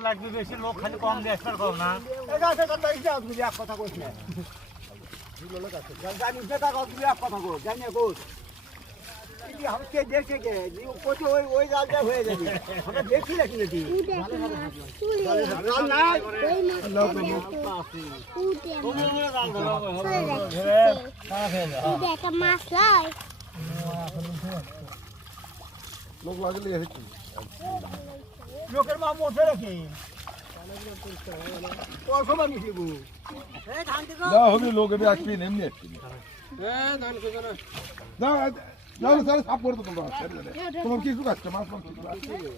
লাগবে বেশি লোক খালি কম দিয়ে একবার কম না এই গাছে কথা ইচ্ছা তুমি এক কথা কইছ না লোক আছে জানি যেটা তুমি এক কথা কই জানি কই কি हमके देखे के जी को तो ওই রাজা হয়ে যাবে আমরা দেখি নাকি নাকি না লোক লোক লাগলে হচ্ছে লোকের মা মোটে রাখি কত মানুষ দিব এই ধান দিগো না হবে লোক এবে আসবি এমনি আসবি ধান কইছো না না না সারা সাপ করতে তোমরা তোমার কি কাজ মাছ মাছ